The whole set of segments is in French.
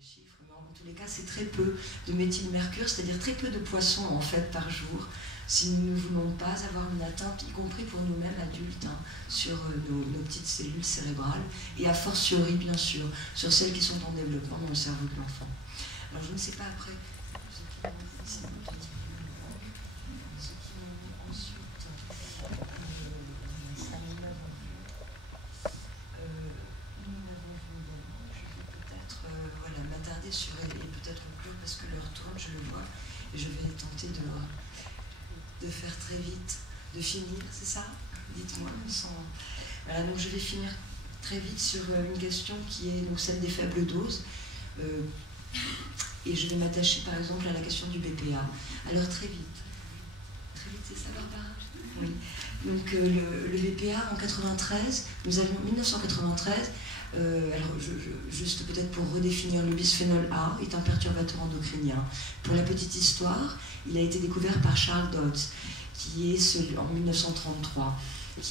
des chiffres, mais en tous les cas, c'est très peu de méthylmercure, c'est-à-dire très peu de poissons en fait par jour, si nous ne voulons pas avoir une atteinte, y compris pour nous-mêmes adultes, hein, sur nos petites cellules cérébrales, et a fortiori, bien sûr, sur celles qui sont en développement dans le cerveau de l'enfant. Alors je ne sais pas après, ceux qui m'ont ensuite, m'attarder sur elle et peut-être conclure parce que l'heure tourne, je le vois, et je vais tenter de faire très vite, de finir, c'est ça? Dites-moi. Voilà, donc je vais finir très vite sur une question qui est donc celle des faibles doses, et je vais m'attacher par exemple à la question du BPA. Alors très vite, c'est ça Barbara? Oui. Donc le BPA en 93, nous avions 1993. Alors, juste peut-être pour redéfinir, le bisphénol A est un perturbateur endocrinien. Pour la petite histoire, il a été découvert par Charles Dodds, qui est celui en 1933.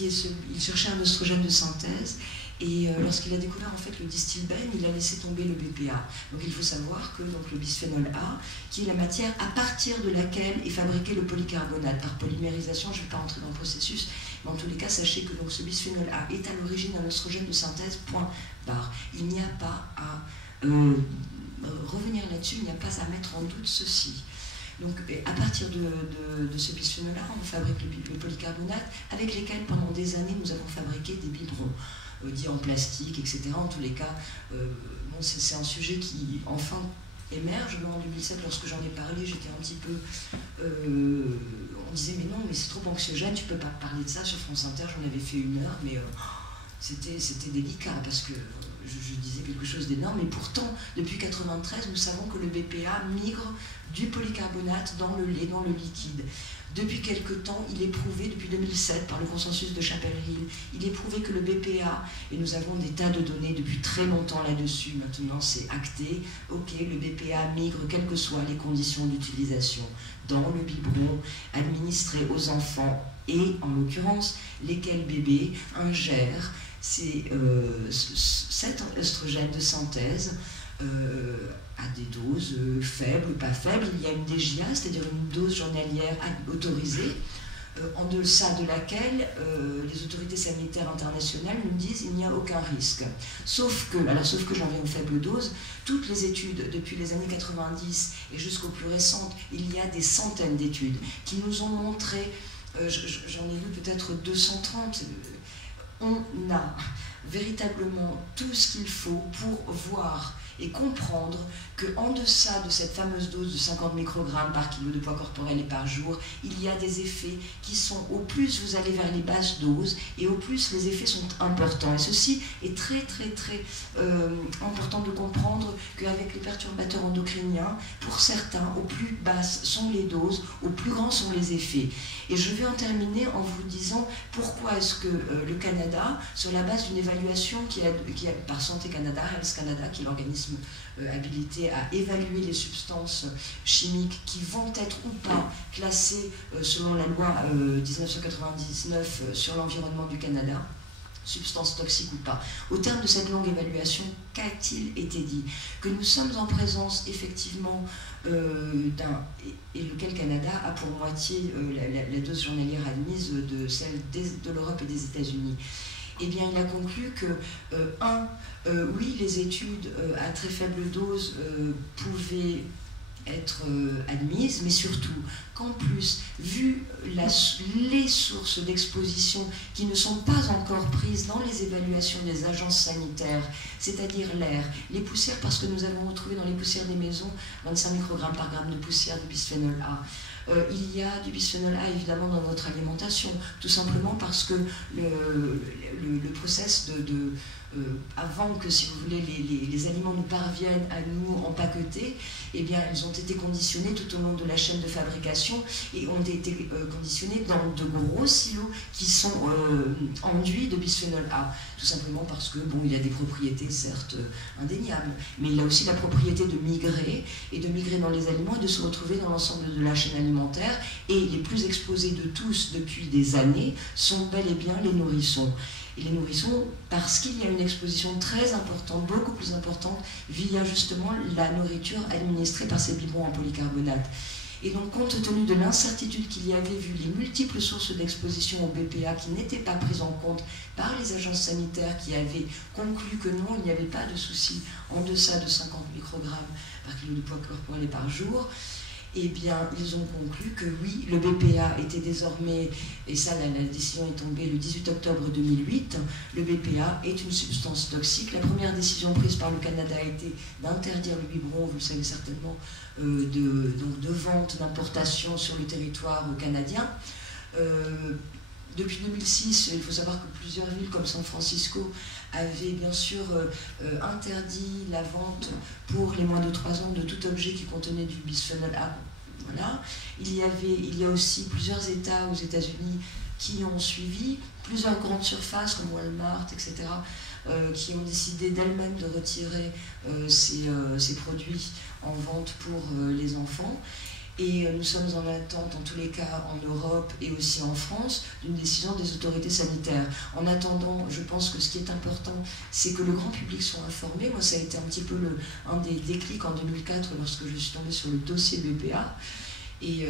Il cherchait un oestrogène de synthèse, et lorsqu'il a découvert en fait le distilbène, il a laissé tomber le BPA. Donc il faut savoir que donc, le bisphénol A, qui est la matière à partir de laquelle est fabriqué le polycarbonate par polymérisation, je ne vais pas entrer dans le processus, mais en tous les cas, sachez que donc, ce bisphénol A est à l'origine d'un oestrogène de synthèse, point barre. Il n'y a pas à revenir là-dessus, il n'y a pas à mettre en doute ceci. Donc, à partir de ce bisphénol-là, on fabrique le polycarbonate, avec lesquels, pendant des années, nous avons fabriqué des biberons, dits en plastique, etc. En tous les cas, bon, c'est un sujet qui, enfin, émerge. En 2007, lorsque j'en ai parlé, j'étais un petit peu... on disait, mais non, mais c'est trop anxiogène, tu ne peux pas parler de ça sur France Inter, j'en avais fait 1 heure, mais c'était délicat, parce que je disais quelque chose d'énorme, et pourtant, depuis 1993, nous savons que le BPA migre du polycarbonate dans le lait, dans le liquide. Depuis quelque temps, il est prouvé, depuis 2007, par le consensus de Chapel Hill, il est prouvé que le BPA, et nous avons des tas de données depuis très longtemps là-dessus, maintenant c'est acté, ok, le BPA migre, quelles que soient les conditions d'utilisation, dans le biberon administré aux enfants, et en l'occurrence, lesquels bébés ingèrent cet œstrogène de synthèse à des doses faibles ou pas faibles. Il y a une DGA, c'est-à-dire une dose journalière autorisée, en deçà de laquelle les autorités sanitaires internationales nous disent qu'il n'y a aucun risque. Sauf que j'en viens aux faibles doses, toutes les études depuis les années 90 et jusqu'aux plus récentes, il y a des centaines d'études qui nous ont montré, j'en ai lu peut-être 230, on a véritablement tout ce qu'il faut pour voir et comprendre qu'en deçà de cette fameuse dose de 50 microgrammes par kilo de poids corporel et par jour, il y a des effets qui sont, au plus vous allez vers les basses doses, et au plus les effets sont importants. Et ceci est très très très important de comprendre qu'avec les perturbateurs endocriniens, pour certains, au plus basses sont les doses, au plus grands sont les effets. Et je vais en terminer en vous disant pourquoi est-ce que le Canada, sur la base d'une évaluation qui est par Santé Canada, Health Canada, qui est l'organisme habilité à évaluer les substances chimiques qui vont être ou pas classées selon la loi 1999 sur l'environnement du Canada, substances toxiques ou pas. Au terme de cette longue évaluation, qu'a-t-il été dit? Que nous sommes en présence effectivement et lequel Canada a pour moitié la dose journalière admise de celle de l'Europe et des États-Unis. Eh bien, il a conclu que, oui, les études à très faible dose pouvaient être admises, mais surtout qu'en plus, vu les sources d'exposition qui ne sont pas encore prises dans les évaluations des agences sanitaires, c'est-à-dire l'air, les poussières, parce que nous avons retrouvé dans les poussières des maisons 25 microgrammes par gramme de poussière de bisphénol A. Il y a du bisphénol A évidemment dans notre alimentation, tout simplement parce que le process avant que, si vous voulez, les aliments nous parviennent à nous empaquetés, eh bien, ils ont été conditionnés tout au long de la chaîne de fabrication et ont été conditionnés dans de gros silos qui sont enduits de bisphénol A, tout simplement parce que, bon, il a des propriétés certes indéniables, mais il a aussi la propriété de migrer dans les aliments et de se retrouver dans l'ensemble de la chaîne alimentaire, et les plus exposés de tous depuis des années sont bel et bien les nourrissons. et les nourrissons parce qu'il y a une exposition très importante, beaucoup plus importante, via justement la nourriture administrée par ces biberons en polycarbonate. Et donc, compte tenu de l'incertitude qu'il y avait, vu les multiples sources d'exposition au BPA qui n'étaient pas prises en compte par les agences sanitaires qui avaient conclu que non, il n'y avait pas de souci en deçà de 50 microgrammes par kilo de poids corporel par jour, eh bien, ils ont conclu que oui, le BPA était désormais, et ça, la décision est tombée le 18 octobre 2008, le BPA est une substance toxique. La première décision prise par le Canada a été d'interdire le biberon, vous le savez certainement, de vente, d'importation sur le territoire canadien. Depuis 2006, il faut savoir que plusieurs villes comme San Francisco avaient bien sûr interdit la vente pour les moins de 3 ans de tout objet qui contenait du bisphénol A. Voilà. Il y a aussi plusieurs États aux États-Unis qui ont suivi, plusieurs grandes surfaces comme Walmart, etc., qui ont décidé d'elles-mêmes de retirer ces produits en vente pour les enfants. Et nous sommes en attente, en tous les cas en Europe et aussi en France, d'une décision des autorités sanitaires. En attendant, je pense que ce qui est important, c'est que le grand public soit informé. Moi, ça a été un petit peu un des déclics en 2004 lorsque je suis tombée sur le dossier BPA. Et,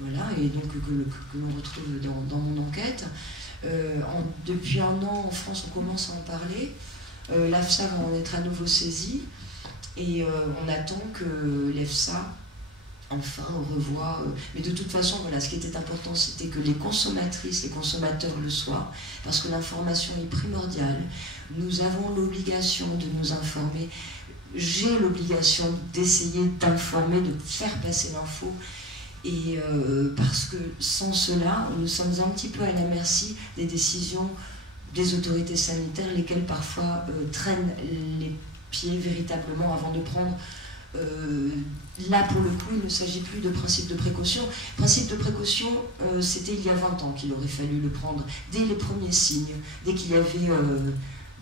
voilà, et donc que l'on retrouve dans mon enquête. Depuis un an, en France, on commence à en parler. L'AFSA va en être à nouveau saisie. Et on attend que l'EFSA enfin revoit, mais de toute façon, voilà, ce qui était important, c'était que les consommatrices, les consommateurs le soient, parce que l'information est primordiale. Nous avons l'obligation de nous informer. J'ai l'obligation d'essayer d'informer, de faire passer l'info, et parce que sans cela, nous sommes un petit peu à la merci des décisions des autorités sanitaires, lesquelles parfois traînent les pieds véritablement avant de prendre. Là, pour le coup, il ne s'agit plus de principe de précaution. Principe de précaution, c'était il y a 20 ans qu'il aurait fallu le prendre, dès les premiers signes, dès qu'il y avait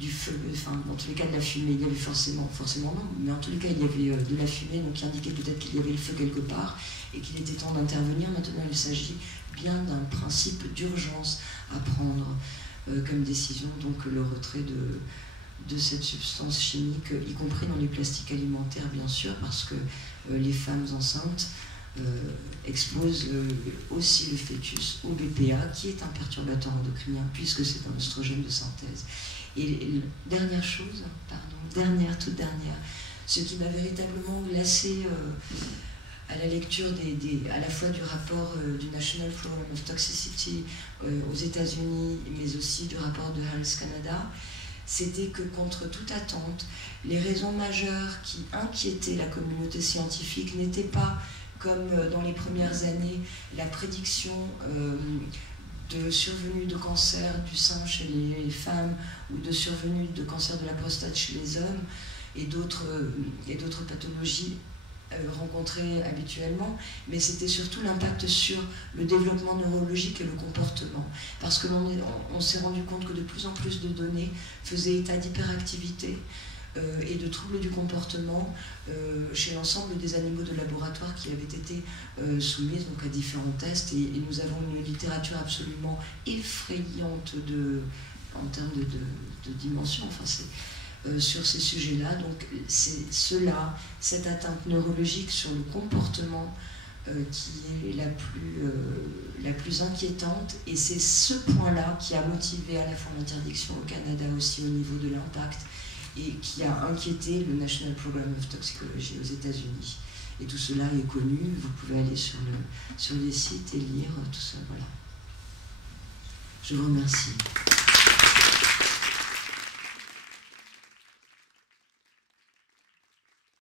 du feu, enfin, dans tous les cas de la fumée, il y avait forcément non, mais en tous les cas, il y avait de la fumée, donc qui indiquait peut-être qu'il y avait le feu quelque part, et qu'il était temps d'intervenir. Maintenant, il s'agit bien d'un principe d'urgence à prendre comme décision, donc le retrait de cette substance chimique, y compris dans les plastiques alimentaires, bien sûr, parce que les femmes enceintes exposent aussi le fœtus au BPA, qui est un perturbateur endocrinien, puisque c'est un oestrogène de synthèse. Et dernière chose, toute dernière, ce qui m'a véritablement glacée à la lecture à la fois du rapport du National Program of Toxicity aux États-Unis, mais aussi du rapport de Health Canada, c'était que contre toute attente, les raisons majeures qui inquiétaient la communauté scientifique n'étaient pas, comme dans les premières années, la prédiction de survenue de cancer du sein chez les femmes ou de survenue de cancer de la prostate chez les hommes et d'autres pathologies rencontrées habituellement, mais c'était surtout l'impact sur le développement neurologique et le comportement. Parce que on s'est rendu compte que de plus en plus de données faisaient état d'hyperactivité et de troubles du comportement chez l'ensemble des animaux de laboratoire qui avaient été soumis donc, à différents tests. Et nous avons une littérature absolument effrayante en termes de dimension. Enfin, sur ces sujets-là. Donc c'est cette atteinte neurologique sur le comportement qui est la plus inquiétante, et c'est ce point-là qui a motivé à la fois l'interdiction au Canada aussi au niveau de l'impact et qui a inquiété le National Program of Toxicology aux États-Unis. Et tout cela est connu, vous pouvez aller sur les sites et lire tout ça. Voilà. Je vous remercie.